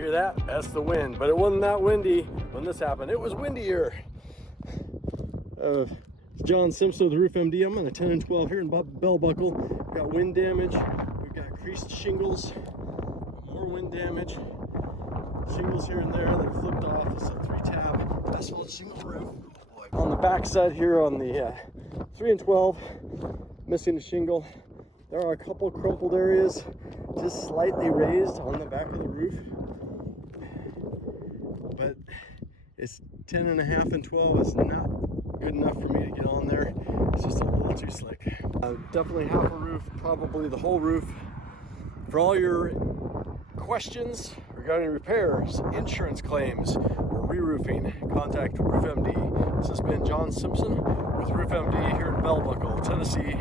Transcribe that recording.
hear that? That's the wind, but it wasn't that windy when this happened. It was windier. It's John Simpson with Roof MD. I'm on a 10 and 12 here in Bell Buckle. We've got wind damage. We've got creased shingles. More wind damage. Shingles here and there that have flipped off. It's a 3-tab asphalt shingle roof. On the back side here on the 3 and 12, missing a shingle. There are a couple crumpled areas just slightly raised on the back of the roof. But it's 10 and a half and 12. It's not good enough for me to get on there. It's just a little too slick. Definitely half a roof, probably the whole roof. For all your questions regarding repairs, insurance claims, or re-roofing, contact Roof MD. This has been John Simpson with Roof MD here in Bell Buckle, Tennessee.